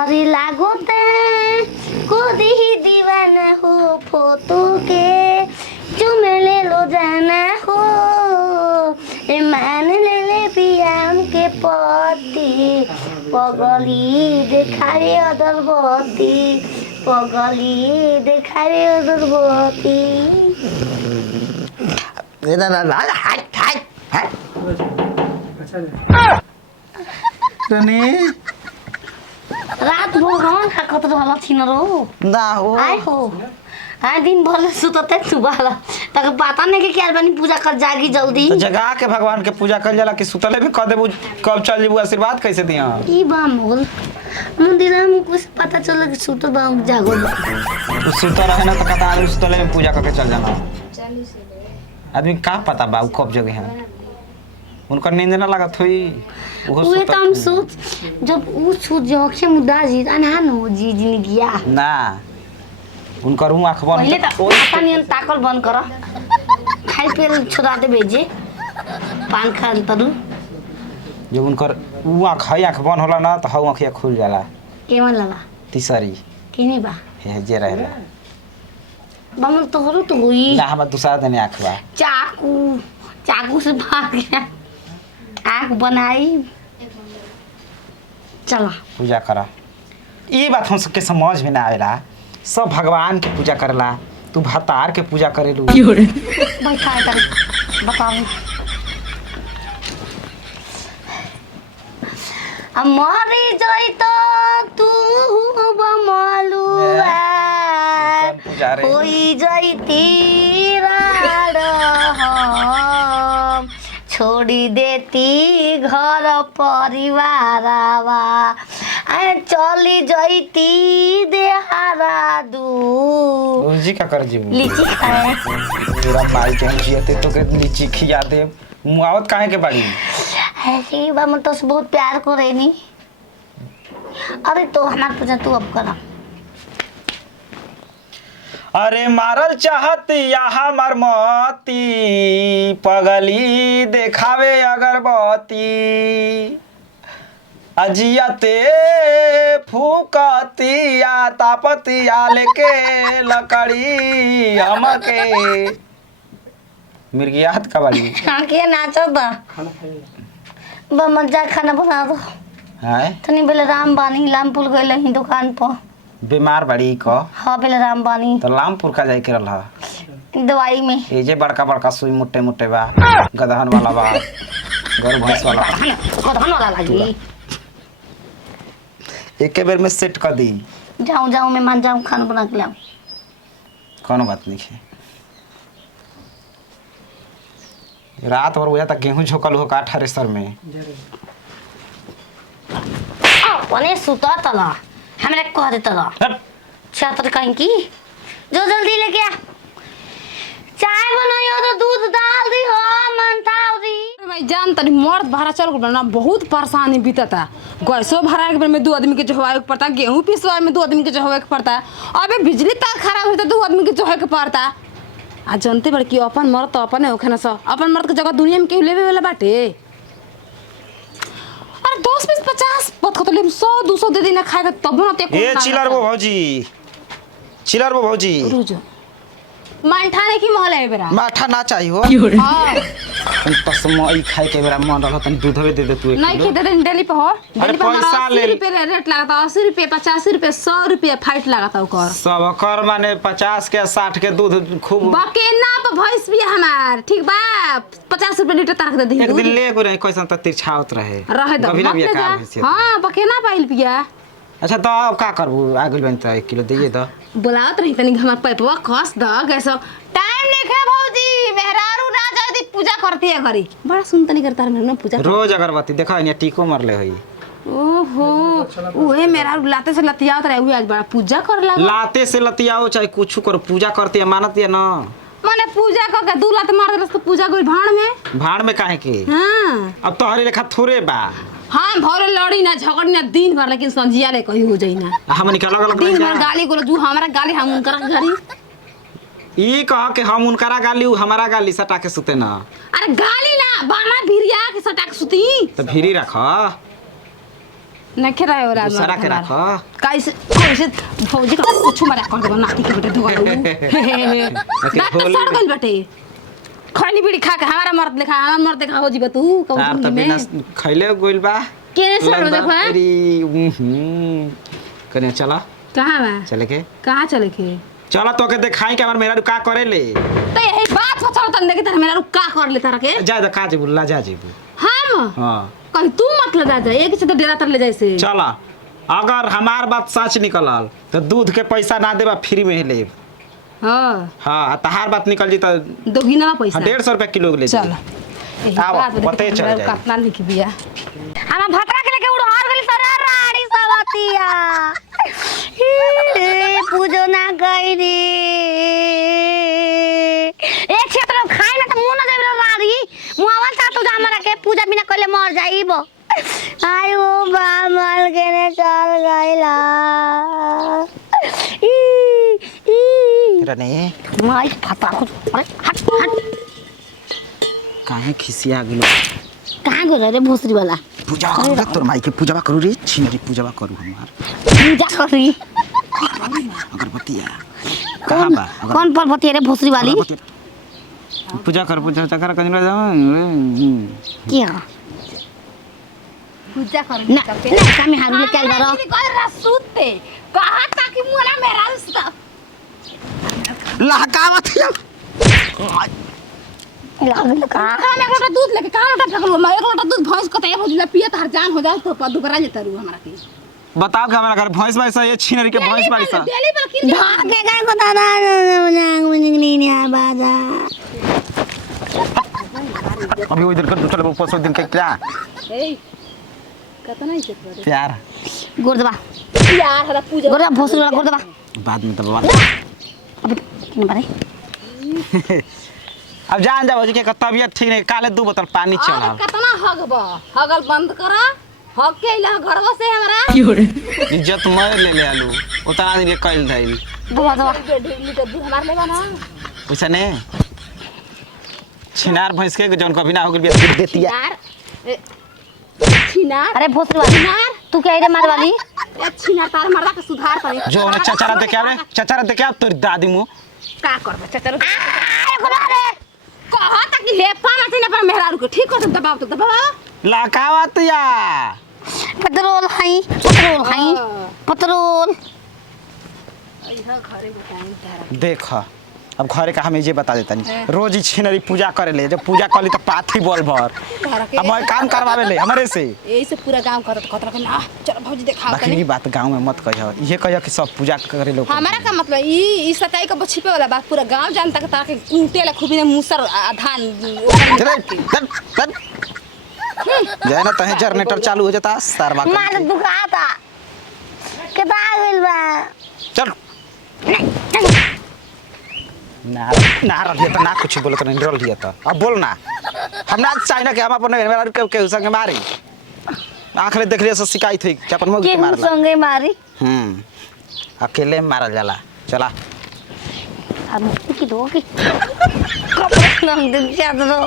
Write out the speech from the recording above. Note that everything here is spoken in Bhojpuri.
अरे लागो ते खुद ही दीवाना हो फोटो के चुम ले लो जाना हो मान ले पियाम के पति पगली देखारे अदरबती पगली देखारे अदरबती रात भर हम खाकत रहला छिन रो ना हो आए हो हाँ दिन भर सुतते सुबह तक पता नहीं कि क्या बनी पूजा कर जागी जल्दी तो जगा के भगवान के पूजा कर जाला कि सुतले भी कह देबू कब चल जेबू आशीर्वाद कैसे दिया ई बा मोल मंदिर में कुछ पता चला कि सुत बा जागो तो सुत रहे ना तो पता नहीं सुतले में पूजा करके चल जाना आदमी का पता बा कब जगह है उनका नींद ना लागत हुई वो तो हम सोच जब वो छूट जो अक्षय मुद्दा जी अनहान हो जी जिंदगिया ना उनका रूम आँख बंद पहले तो पता नहीं ताकल बंद करो खाई पे छुड़ा दे भेजे पान खा तरू जब उनकर वो आँख बंद होला ना तो हव आँखिया खुल जाला केवन लला तीसरी केनी बा हे जे रहेला बमल तोहरो तो हुई ना हम दूसरा दिन आँख बा चाकू से भाग गया आँख बनाई चला पूजा करा ये बात हम सबके समझ में ना आवेला सब भगवान के पूजा करला तू भतार के पूजा करेलू बैठा कर बताओ हमारी जोई तो तू बमलुआ होई जोई तीरा हम छोड़ी देती घर परिवारवा चली जईती देहारा दू जी का कर जीव लीची खाए तेरा माई के जियते तो के लीची खिया दे मुआवत काहे के बाड़ी ऐसी बा मन तो से बहुत प्यार करे नी अरे तो हमार पूजा तू अब करा अरे मारल चाहत यहाँ मरमती पगली देखावे अगरबत्ती अजियाते फूकतिया तापतिया लेके लकड़ी हमके मिर्गियात का बाड़ी हाँ के नाचो दा मजा खाना बना दो है तनी बेले राम बानी लामपुर गइल ही दुकान पर बीमार बाड़ी को हाँ बेले राम बानी तो लामपुर का जाए के रहा दवाई में ये जे बड़का बड़का सुई मुट्टे मुट्टे बा गदहन वाला बा घर भैंस वाला गदहन वाला लगी एक बेर में सेट कर दी जाऊं जाऊं मैं मान जाऊं खाना बना के लाऊं कोनो बात नहीं है रात भर हुआ तक गेहूं झोकल हो का थ्रेसर में ओने सुता तला हमरे कह दे तला छात्र कहीं की जो जल्दी लेके आ चाय बनाइयो तो दूध डाल दी हो मनतावरी मैं जान तनी मर्द भाड़ा चल गया ना बहुत परेशानी बीतता गैसो भराए के में 2 आदमी के जोहवाए के पड़ता गेहूं पिसवाए में 2 आदमी के जोहवाए के पड़ता अबे बिजली तार खराब होता 2 आदमी के जोहे के पड़ता आ जानते बड़ कि अपन मर्द तो अपन है ओखना स अपन मर्द के जगह दुनिया में केहू लेवे वाला बाटे अरे 10 20 50 पत को तो ले 100 200 दे देना खाए तब ना ते ए चिलर वो भौजी रुजो मानठाने की महल है बेरा माठा ना चाहिए हो हां तसमई खाए के बेरा मन रह तनी दूधवे दे दे तू नहीं खेते दिन डेली पे हो डेली पे पैसा ले 80 रुपए रेट लगाता 80 रुपए 85 रुपए 100 रुपए फाइट लगाता ओकर सब कर माने 50 के 60 के दूध खूब बकेना पे भैंस भी हमार ठीक बा 50 रुपए लीटर तरक दे दी एक दिन ले को रहे कैसन त तिरछावत रहे दो कभी ना मत ले जा हां बकेना पाइल पिया अच्छा तो अब का करबू आगल बन त 1 किलो दइए द बुलावत रही तनी हमर पैपवा खस द गैसो टाइम लेखे भौजी मेहरारू राजा दी पूजा करती है घरी बड़ा सुनतनी करता है ना पूजा रोज अगरबत्ती देखा इने टीको मरले होई ओहो ओए मेहरारू लाते से लतियावत रहे हुए आज बड़ा पूजा कर ला लाते से लतियाओ चाहे कुछ करो पूजा करती है मानत है ना माने पूजा क के 2 लात मार देलस तो पूजा कोई भाड़ में काहे के हां अब तोहरे लेखा थोड़े बा हाँ भौरे लड़ी ना झगड़ी ना दिन भर लेकिन संजिया ले कहीं हो जाई ना हम निकल अलग दिन भर गाली गोलो जू हमारा गाली हम उनकर घरी ई कह के हम उनकरा गाली हमारा गाली सटा के सुते ना अरे गाली ना बाना भिरिया के सटा के सुती तो भिरी रख नहीं खेरा है वाला दूसरा के रखो कैसे कैसे भौजी का कुछ मरा कर देबो नाती के बेटे धोआ दांत होली सड़ गइल बेटे खैनी बीड़ी खा के हमारा मर्द देखा हमारा मर्द देखा हो जीबे तू आप कहूं तो में बिना खैले गोइल बा केने सड़ देखो है कने चला कहां बा चले के कहां चले के चला तो के दिखाई के हमर मेरा का करे ले तो यही बात बचाओ तन देखे तेरा मेरा रुका कर ले तारा के जा का जेबू ला जा जेबू हम हां कहीं तू मत लगा जा एक से तो डेरा तर ले जैसे चला अगर हमार बात सच निकलल तो दूध के पैसा ना देबा फ्री में ले हां हां तहार बात निकल जी तो दोगुना पैसा 150 रुपया किलो ले चल आओ, पते चल जाएगी। कितना लिख बिया हम भतरा के लेके उड़ार गली सारा राड़ी सवतिया पूजो ना गई रे एक क्षेत्र में खाए ना तो मुंह ना जाबे राड़ी मुआवल ता तू हमरा के पूजा बिना कइले मर जाईबो आयो बा मल के ने चल गइला रने माई फटा को अरे हट हट काहे खिसिया गेलो कहां गयो रे भोसरी वाला पूजा करू रे तोर माई के पूजा करू रे छिनरी पूजा करू हमार पूजा करी अगरबत्तिया कहां बा कौन पर्वती रे भोसरी वाली पूजा कर कंजरा क्या पूजा कर ना ना कमी हारू ले चल बारो सूते कहा ताकि मुला मेरा सुता लहकावत है लागल का कहां एक लोटा दूध लेके कहां लोटा फेंकलू मैं एक लोटा दूध भैंस को तय हो जा पिया तार जान हो जाए तो पदु करा जेता रू हमरा के बताओ कि हमारा घर भैंस भाई ये छिनरी के भैंस भाई सा डेली पर किन भागे गए को दादा मुंगनी ने बाजा अभी वो इधर कर चल ऊपर से दिन के क्या ए कतना ही चेक प्यार गुरदबा यार हरा पूजा गुरदबा भोसरी वाला गुरदबा बाद में तो बात अब किन बारे अब जान जा भौजी के तबीयत ठीक नहीं काले 2 बोतल पानी अरे चढ़ा कतना हगबा हगल बंद करा हग के इला घरवा से हमरा इज्जत मर ले ले आलू उतना दिन के कइल धइल दवा दवा 1.5 लीटर दूध हमार लेगा ना पूछा ने छिनार भैंस के जौन कभी ना हो गेल बिया देतिया यार छिनार अरे भोसरी वाली छिनार तू क्या रे मार वाली ए छिनार तार मरदा के सुधार करे जो ने चचारा देखे आवे चचारा देखे आप तोर दादी मु का करबे चचर एकरा रे कहा तक हे पाना थिने पर मेहरारू के ठीक कर दबाव तो दबाव लकावत या पेट्रोल हाई पेट्रोल देख अब घरे का हमें ये बता देता नहीं रोज ही छिनरी पूजा करे ले जब पूजा कर ली तो पाथी बोल भर अब मैं काम करवावे ले हमारे से यही से पूरा गांव करत खतरा के ना चल भौजी दिखाओ बाकी ये बात गांव में मत कहियो ये कहियो कि सब पूजा करे लोग हमारा का मतलब ई सताई का छिपे वाला बात पूरा गांव जानता के ताके कूटे ला खूबी ने मुसर धान जाए ना तहे जनरेटर चालू हो जाता सारवा मार दुखाता केता गइल बा चल ना ना रहिए तो ना कुछ बोलत नहीं रल दिया तो अब बोल ना हम ना चाइना के हम अपन मेरा के संग मारी आंख ले देख लिया सब शिकायत हुई कि अपन मुंह के के मारला संगे मारी अकेले मारल जाला चला अब की दो की कपड़ा नंद चादरो